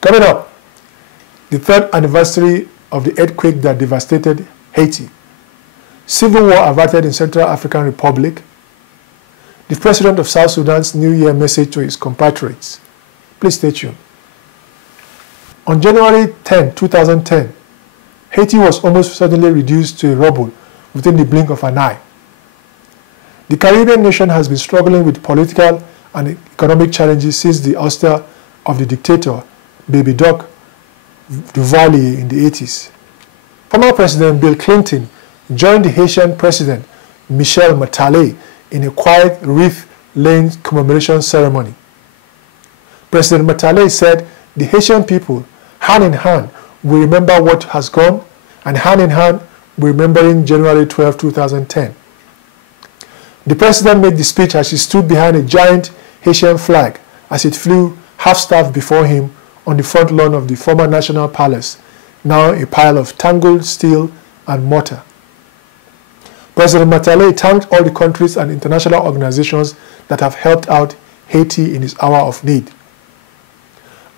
Coming up, the third anniversary of the earthquake that devastated Haiti. Civil war averted in Central African Republic. The president of South Sudan's New Year message to his compatriots. Please stay tuned. On January 10, 2010, Haiti was almost suddenly reduced to a rubble within the blink of an eye. The Caribbean nation has been struggling with political and economic challenges since the ouster of the dictator, Baby Doc Duvalier, in the 80s. Former President Bill Clinton joined the Haitian President Michel Matale in a quiet wreath-laying commemoration ceremony. President Matale said the Haitian people, hand in hand, will remember what has gone, and hand in hand, will remembering January 12, 2010. The president made the speech as he stood behind a giant Haitian flag as it flew half-staffed before him on the front lawn of the former National Palace, now a pile of tangled steel and mortar. President Matale thanked all the countries and international organizations that have helped out Haiti in its hour of need.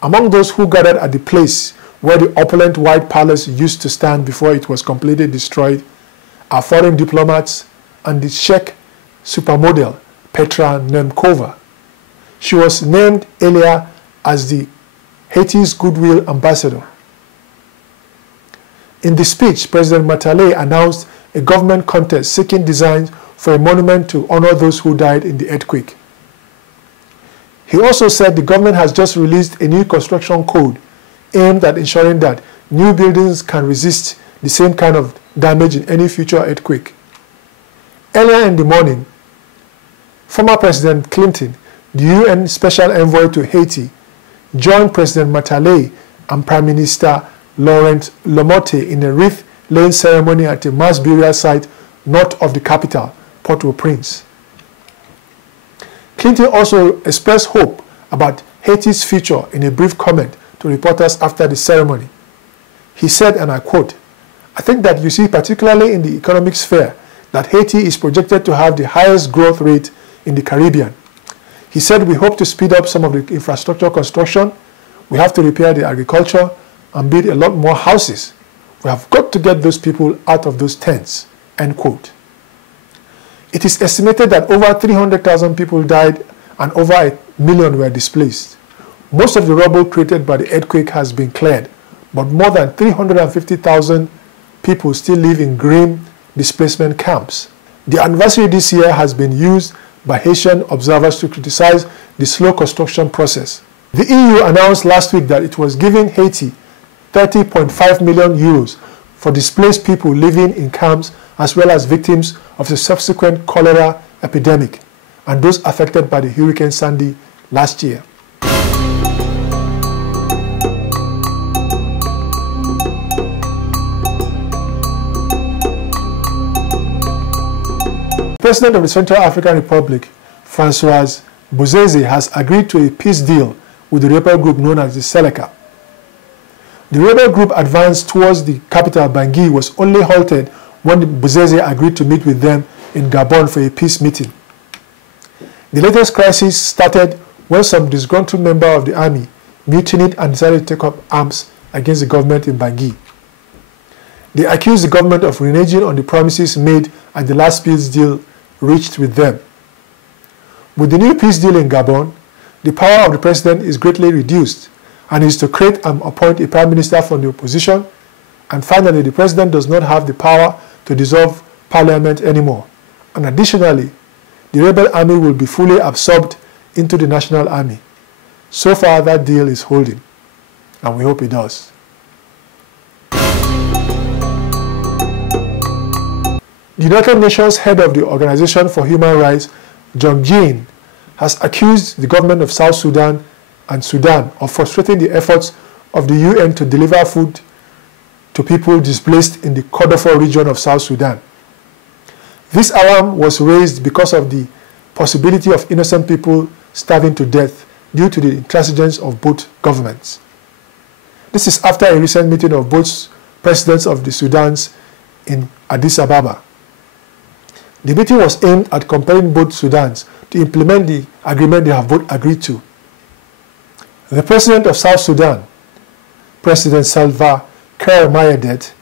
Among those who gathered at the place where the opulent white palace used to stand before it was completely destroyed are foreign diplomats and the Czech supermodel Petra Nemcova. She was named earlier as the Haiti's Goodwill Ambassador. In the speech, President Matale announced a government contest seeking designs for a monument to honor those who died in the earthquake. He also said the government has just released a new construction code aimed at ensuring that new buildings can resist the same kind of damage in any future earthquake. Earlier in the morning, former President Clinton, the UN Special Envoy to Haiti, joined President Matale and Prime Minister Laurent Lamotte in a wreath-laying ceremony at a mass burial site north of the capital, Port-au-Prince. Clinton also expressed hope about Haiti's future in a brief comment to reporters after the ceremony. He said, and I quote, "I think that you see, particularly in the economic sphere, that Haiti is projected to have the highest growth rate in the Caribbean." He said, "We hope to speed up some of the infrastructure construction. We have to repair the agriculture and build a lot more houses. We have got to get those people out of those tents," end quote. It is estimated that over 300,000 people died and over 1 million were displaced. Most of the rubble created by the earthquake has been cleared, but more than 350,000 people still live in grim displacement camps. The anniversary this year has been used by Haitian observers to criticize the slow construction process. The EU announced last week that it was giving Haiti 30.5 million euros for displaced people living in camps as well as victims of the subsequent cholera epidemic and those affected by the Hurricane Sandy last year. The President of the Central African Republic, Francois Bozeze, has agreed to a peace deal with the rebel group known as the Seleka. The rebel group advance towards the capital Bangui was only halted when Bozeze agreed to meet with them in Gabon for a peace meeting. The latest crisis started when some disgruntled member of the army mutinied and decided to take up arms against the government in Bangui. They accused the government of reneging on the promises made at the last peace deal reached with them. With the new peace deal in Gabon, the power of the president is greatly reduced and is to create and appoint a prime minister from the opposition, and finally the president does not have the power to dissolve parliament anymore. And additionally, the rebel army will be fully absorbed into the national army. So far that deal is holding, and we hope it does. The United Nations head of the Organization for Human Rights, John Ginn, has accused the government of South Sudan and Sudan of frustrating the efforts of the UN to deliver food to people displaced in the Kodofo region of South Sudan. This alarm was raised because of the possibility of innocent people starving to death due to the intransigence of both governments. This is after a recent meeting of both presidents of the Sudans in Addis Ababa. The meeting was aimed at compelling both Sudans to implement the agreement they have both agreed to. The president of South Sudan, President Salva Kiir Mayardit,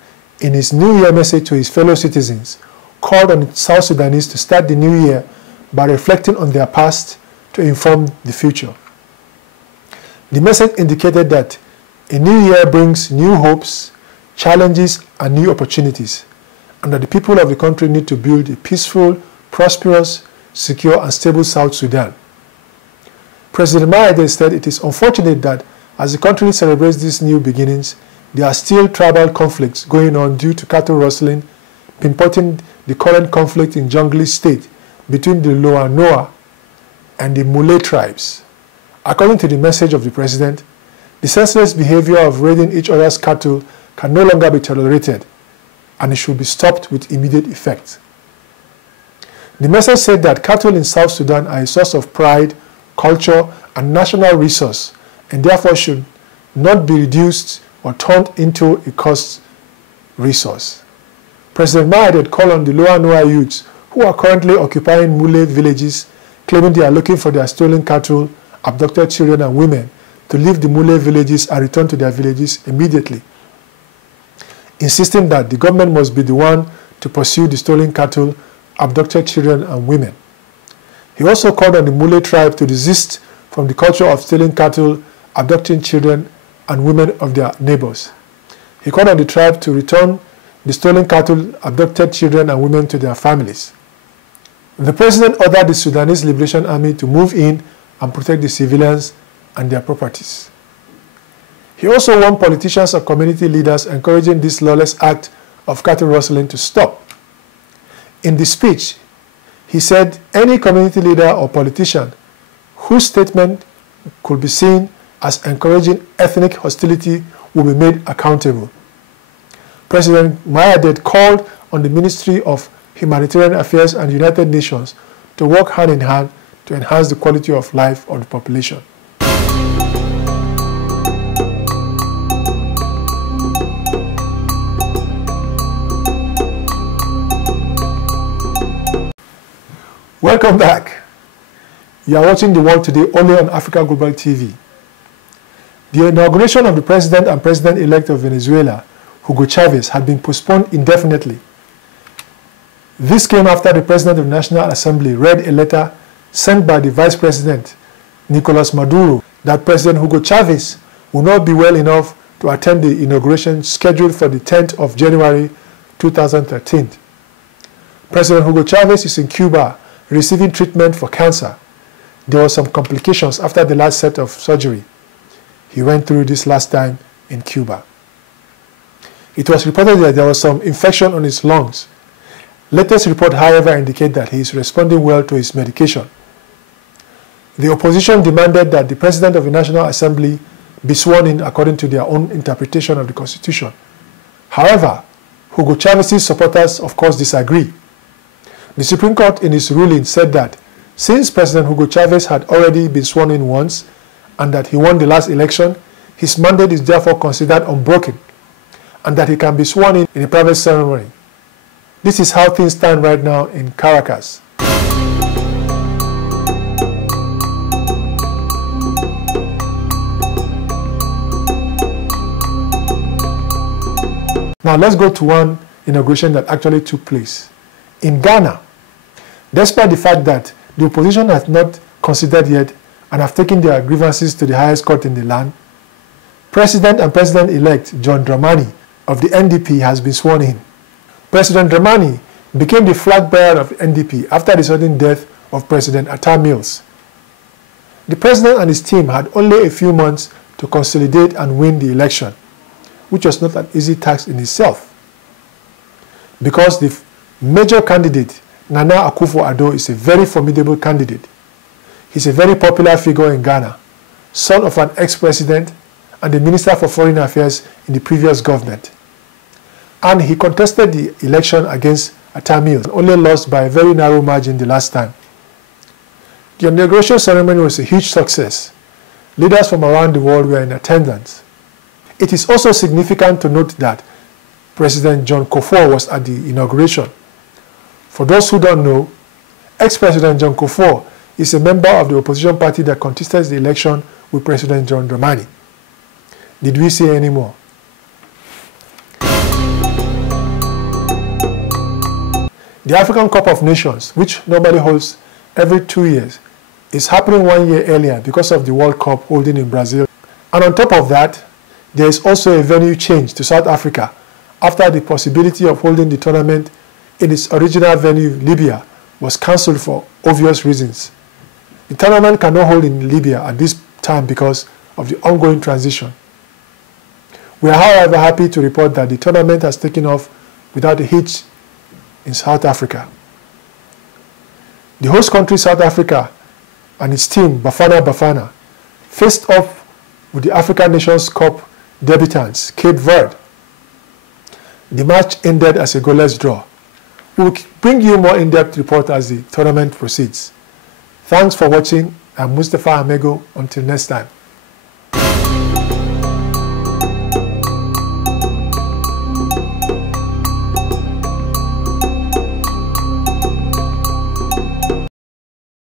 in his New Year message to his fellow citizens, called on South Sudanese to start the new year by reflecting on their past to inform the future. The message indicated that a new year brings new hopes, challenges, and new opportunities, and that the people of the country need to build a peaceful, prosperous, secure, and stable South Sudan. President Mayardit said it is unfortunate that as the country celebrates these new beginnings, there are still tribal conflicts going on due to cattle rustling, pinpointing the current conflict in Jonglei State between the Lower Noa and the Mule tribes. According to the message of the president, the senseless behavior of raiding each other's cattle can no longer be tolerated, and it should be stopped with immediate effect. The message said that cattle in South Sudan are a source of pride, culture, and national resource, and therefore should not be reduced or turned into a cost resource. President Mayardit called on the Lower Noa youths who are currently occupying Mule villages, claiming they are looking for their stolen cattle, abducted children, and women, to leave the Mule villages and return to their villages immediately, insisting that the government must be the one to pursue the stolen cattle, abducted children, and women. He also called on the Mule tribe to desist from the culture of stealing cattle, abducting children and women of their neighbors. He called on the tribe to return the stolen cattle, abducted children, and women to their families. The president ordered the Sudanese Liberation Army to move in and protect the civilians and their properties. He also warned politicians and community leaders encouraging this lawless act of cattle rustling to stop. In the speech, he said any community leader or politician whose statement could be seen as encouraging ethnic hostility will be made accountable. President Mayardit called on the Ministry of Humanitarian Affairs and United Nations to work hand in hand to enhance the quality of life of the population. Welcome back. You are watching the World Today only on Africa Globaltv. The inauguration of the president and president-elect of Venezuela, Hugo Chavez, had been postponed indefinitely. This came after the president of the National Assembly read a letter sent by the vice president, Nicolas Maduro, that President Hugo Chavez will not be well enough to attend the inauguration scheduled for the 10th of January 2013. President Hugo Chavez is in Cuba receiving treatment for cancer. There were some complications after the last set of surgery he went through this last time in Cuba. It was reported that there was some infection on his lungs. Latest report, however, indicate that he is responding well to his medication. The opposition demanded that the President of the National Assembly be sworn in according to their own interpretation of the Constitution. However, Hugo Chavez's supporters, of course, disagree. The Supreme Court in its ruling said that since President Hugo Chavez had already been sworn in once and that he won the last election, his mandate is therefore considered unbroken and that he can be sworn in a private ceremony. This is how things stand right now in Caracas. Now let's go to one inauguration that actually took place. In Ghana, despite the fact that the opposition has not considered yet and have taken their grievances to the highest court in the land, President and President-elect John Dramani of the NDP has been sworn in. President Dramani became the flag bearer of the NDP after the sudden death of President Atta Mills. The president and his team had only a few months to consolidate and win the election, which was not an easy task in itself, because the major candidate, Nana Akufo-Addo, is a very formidable candidate. He's a very popular figure in Ghana, son of an ex-president and the Minister for Foreign Affairs in the previous government. And he contested the election against Atta Mills, only lost by a very narrow margin the last time. The inauguration ceremony was a huge success. Leaders from around the world were in attendance. It is also significant to note that President John Kufuor was at the inauguration. For those who don't know, ex-President John Kufuor is a member of the opposition party that contested the election with President John Dramani. did we see any more? The African Cup of Nations, which normally holds every 2 years, is happening 1 year earlier because of the World Cup holding in Brazil. And on top of that, there is also a venue change to South Africa after the possibility of holding the tournament in its original venue, Libya, was cancelled for obvious reasons. The tournament cannot hold in Libya at this time because of the ongoing transition. We are, however, happy to report that the tournament has taken off without a hitch in South Africa. The host country, South Africa, and its team, Bafana, faced off with the African Nations Cup debutants, Cape Verde. The match ended as a goalless draw. We will bring you more in-depth report as the tournament proceeds. Thanks for watching. I'm Mustafa Amego. Until next time.